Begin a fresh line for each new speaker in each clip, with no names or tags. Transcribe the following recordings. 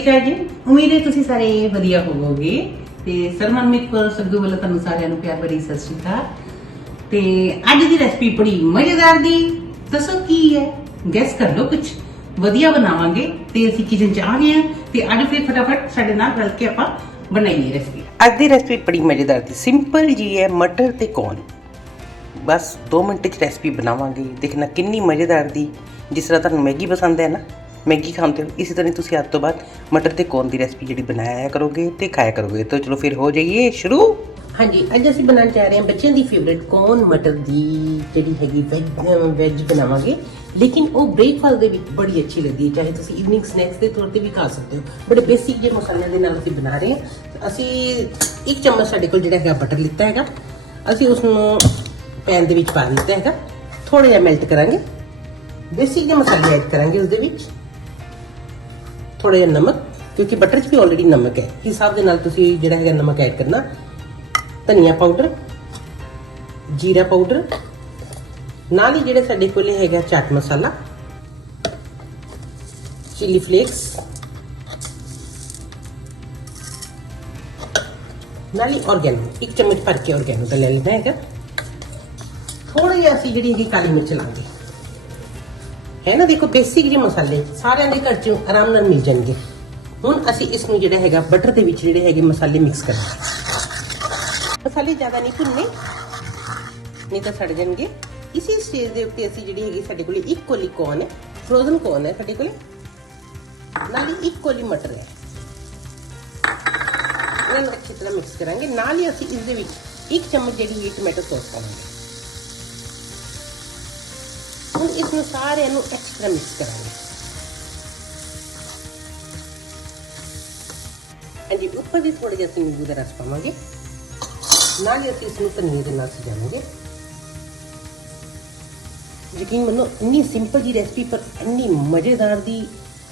ਸ਼੍ਰੀ ਅਕਾਲ ਜੀ। ਉਮੀਦ ਹੈ ਤੁਸੀਂ ਸਾਰੇ ਵਧੀਆ ਹੋਵੋਗੇ। ਤੇ ਸਰਮਨਮਿਤ ਕੌਰ ਸੱਗੂ ਵੱਲੋਂ ਤੁਹਾਨੂੰ ਸਾਰਿਆਂ ਨੂੰ ਪਿਆਰ ਭਰੀ ਸਤਿ ਸ਼੍ਰੀ ਅਕਾਲ। ਤੇ ਅੱਜ ਦੀ ਰੈਸਪੀ ਬੜੀ ਮਜ਼ੇਦਾਰ ਦੀ। ਦੱਸੋ ਕੀ ਹੈ? ਗੈਸ ਕਰ ਲਓ ਕੁਝ ਵਧੀਆ ਬਣਾਵਾਂਗੇ। ਤੇ ਅਸੀਂ ਕਿਚਨ ਚ ਆ ਗਏ ਹਾਂ। ਤੇ ਅੱਜ ਫਿਰ ਫਟਾਫਟ ਸਾਡੇ ਨਾਲ ਰਲ ਕੇ ਆਪਾਂ ਬਣਾਈਏ ਰੈਸਪੀ
ਅੱਜ ਦੀ ਰੈਸਪੀ ਬੜੀ ਮਜ਼ੇਦਾਰ ਦੀ। ਸਿੰਪਲ ਜੀ ਹੈ ਮਟਰ ਤੇ ਕੌਨ ਬਸ 2 ਮਿੰਟ ਚ ਰੈਸਪੀ ਬਣਾਵਾਂਗੇ। ਦੇਖਣਾ ਕਿੰਨੀ ਮਜ਼ੇਦਾਰ ਦੀ। ਜਿਸ ਤਰ੍ਹਾਂ ਤੁਹਾਨੂੰ ਮੈਗੀ ਪਸੰਦ ਹੈ ਨਾ। ਮੈਗੀ ਖਾਂਦੇ ਹੋ ਇਸੇ ਤਰ੍ਹਾਂ ਹੀ ਤੁਸੀਂ ਅੱਜ ਤੋਂ ਬਾਅਦ ਮਟਰ ਤੇ ਕੌਨ ਦੀ ਰੈਸਪੀ ਜਿਹੜੀ ਬਣਾਇਆ ਕਰੋਗੇ ਤੇ ਖਾਇਆ ਕਰੋਗੇ। ਤਾਂ ਚਲੋ ਫਿਰ ਹੋ ਜਾਈਏ ਸ਼ੁਰੂ।
ਹਾਂਜੀ, ਅੱਜ ਅਸੀਂ ਬਣਾਉਣ ਜਾ ਰਹੇ ਹਾਂ ਬੱਚਿਆਂ ਦੀ ਫੇਵਰਿਟ ਕੌਨ ਮਟਰ ਦੀ ਜਿਹੜੀ ਹੈਗੀ ਵੈਜ ਵੈਜ ਬਣਾਵਾਂਗੇ। ਲੇਕਿਨ ਉਹ ਬ੍ਰੇਕਫਾਸਟ ਦੇ ਵਿੱਚ ਬੜੀ ਅੱਛੀ ਲੱਗਦੀ ਹੈ, ਚਾਹੇ ਤੁਸੀਂ ਈਵਨਿੰਗ ਸਨੈਕਸ ਦੇ ਤੌਰ ਤੇ ਵੀ ਖਾ ਸਕਦੇ ਹੋ। ਬੜੇ ਬੇਸਿਕ ਜਿਹੇ ਮਸਾਲਿਆਂ ਦੇ ਨਾਲ ਅਸੀਂ ਬਣਾ ਰਹੇ ਹਾਂ। ਅਸੀਂ ਇੱਕ ਚਮਚ ਸਾਡੇ ਕੋਲ ਜਿਹੜਾ ਹੈਗਾ ਬਟਰ ਲਿੱਤਾ ਹੈਗਾ। ਅਸੀਂ ਉਸ ਨੂੰ ਪੈਨ ਦੇ ਵਿੱਚ ਪਾ ਦਿੱਤਾ ਹੈਗਾ। ਥੋੜਾ ਜਿਹਾ ਮੈਲਟ ਕਰਾਂਗੇ। ਬੇਸਿਕ ਜਿਹੇ ਮਸਾਲੇ ਐਡ ਕਰਾਂਗੇ ਉਸ ਦੇ ਵਿੱਚ। ਥੋੜਾ ਜਿਹਾ ਨਮਕ, ਕਿਉਂਕਿ ਬਟਰ 'ਚ ਵੀ ਆਲਰੇਡੀ ਨਮਕ ਹੈ। ਹਿਸਾਬ ਦੇ ਨਾਲ ਤੁਸੀਂ ਜਿਹੜਾ ਹੈਗਾ ਨਮਕ ਐਡ ਕਰਨਾ। ਧਨੀਆ ਪਾਊਡਰ ਜੀਰਾ ਪਾਊਡਰ ਨਾਲ ਹੀ ਜਿਹੜਾ ਸਾਡੇ ਕੋਲੇ ਹੈਗਾ ਚਾਟ ਮਸਾਲਾ ਚਿੱਲੀ ਫਲੇਕਸ ਨਾਲ ਹੀ ਆਰਗੈਨੋ ਇੱਕ ਚਮਚ ਭਰ ਕੇ ਆਰਗੈਨੋ ਦਾ ਲੈ ਲੈਣਾ ਹੈਗਾ। ਥੋੜਾ ਜਿਹਾ ਅਸੀਂ ਜਿਹੜੀ ਹੈਗੀ ਕਾਲੀ ਮਿਰਚ ਲਾਂਗੇ। ਹੈ ਨਾ? ਦੇਖੋ ਬੇਸਿਕ ਜਿਹੇ ਮਸਾਲੇ, ਸਾਰਿਆਂ ਦੇ ਘਰ ਚ ਆਰਾਮ ਨਾਲ ਮਿਲ ਜਾਣਗੇ। ਹੁਣ ਅਸੀਂ ਇਸ ਨੂੰ ਜਿਹੜਾ ਹੈਗਾ ਬਟਰ ਦੇ ਵਿੱਚ ਜਿਹੜੇ ਹੈਗੇ ਮਸਾਲੇ ਮਿਕਸ ਕਰਾਂਗੇ। ਮਸਾਲੇ ਜ਼ਿਆਦਾ ਨਹੀਂ ਭੁੰਨਣੇ ਨਹੀਂ ਤਾਂ ਸੜ ਜਾਣਗੇ। ਇਸੇ ਸਟੇਜ ਦੇ ਉੱਤੇ ਅਸੀਂ ਜਿਹੜੀ ਹੈਗੀ ਸਾਡੇ ਕੋਲੇ ਇੱਕ ਕੋਲੀ ਕੌਨ ਹੈ ਫਰੋਜ਼ਨ ਕੌਨ ਹੈ ਸਾਡੇ ਕੋਲੇ। ਨਾਲ ਹੀ ਇੱਕ ਕੋਲੀ ਮਟਰ ਹੈ। ਇਹਨਾਂ ਨੂੰ ਅੱਛੀ ਤਰ੍ਹਾਂ ਮਿਕਸ ਕਰਾਂਗੇ। ਨਾਲ ਹੀ ਅਸੀਂ ਇਸ ਦੇ ਵਿੱਚ ਇੱਕ ਚਮਚ ਜਿਹੜੀ ਹੈ ਟੋਮੈਟੋ ਸੌਸ ਪਾਵਾਂਗੇ। ਹੁਣ ਇਸ ਨੂੰ ਸਾਰਿਆਂ ਨੂੰ ਅੱਛੀ ਤਰ੍ਹਾਂ ਮਿਕਸ ਕਰਾਂਗੇ। ਹਾਂਜੀ, ਉੱਪਰ ਵੀ ਥੋੜਾ ਜਿਹਾ ਨਿੰਬੂ ਦਾ ਰਸ ਪਾਵਾਂਗੇ। ਨਾਲ ਹੀ ਅਸੀਂ ਇਸ ਨੂੰ ਪਨੀਰ ਦੇ ਨਾਲ ਸਜਾਵਾਂਗੇ। ਯਕੀਨ ਮੰਨੋ, ਇੰਨੀ ਸਿੰਪਲ ਜੀ ਰੈਸਪੀ ਪਰ ਇੰਨੀ ਮਜ਼ੇਦਾਰ ਦੀ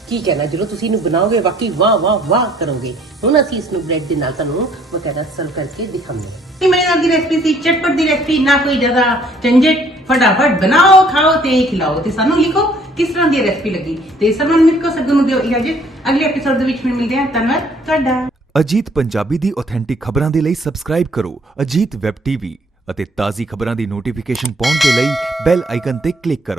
ਕੀ ਕਹਿਣਾ, ਜਦੋਂ ਤੁਸੀਂ ਇਹਨੂੰ ਬਣਾਓਗੇ, ਵਾਕਈ ਵਾਹ ਵਾਹ ਵਾਹ ਕਰੋਗੇ। ਹੁਣ ਅਸੀਂ ਇਸ ਨੂੰ ਬ੍ਰੈਡ ਦੇ ਨਾਲ ਤੁਹਾਨੂੰ ਬਕਾਇਦਾ ਸਰਵ ਕਰਕੇ ਦਿਖਾਉਂਦੇ ਹਾਂ। ਇਹ ਮੇਰੇ ਨਾਲ ਦੀ ਰੈਸਪੀ ਸੀ, ਚਟਪਟ ਦੀ ਰੈਸਪੀ ਨਾ ਕੋਈ ਜ਼ਿਆਦਾ ਝੰਜਟ। ਫਟਾਫਟ ਬਣਾਓ, ਖਾਓ ਤੇ ਖਿਲਾਓ। ਤੇ ਸਾਨੂੰ ਲਿਖੋ ਕਿਸ ਤਰ੍ਹਾਂ ਦੀ ਰੈਸਪੀ ਲੱਗੀ। ਤੇ ਸਰਵਨ ਮਿਤ ਕੋ ਸੱਗੂ ਨੂੰ ਦਿਓ ਇਜਾਜ਼ਤ ਅਗਲੇ ਐਪੀਸੋਡ ਦੇ ਵਿੱਚ ਫਿਰ ਮਿਲਦੇ ਹਾਂ। ਧੰਨਵਾਦ। ਤੁਹਾਡਾ।
ਅਜੀਤ ਪੰਜਾਬੀ ਦੀ ਆਥੈਂਟਿਕ ਖਬਰਾਂ ਦੇ ਲਈ ਸਬਸਕ੍ਰਾਈਬ ਕਰੋ। ਅਜੀਤ ਵੈਬ ਟੀਵੀ ਅਤੇ ਤਾਜ਼ੀ ਖਬਰਾਂ ਦੀ ਨੋਟੀਫਿਕੇਸ਼ਨ ਪਾਉਣ ਦੇ ਲਈ ਬੈਲ ਆਈਕਨ ਤੇ ਕਲਿੱਕ ਕਰੋ।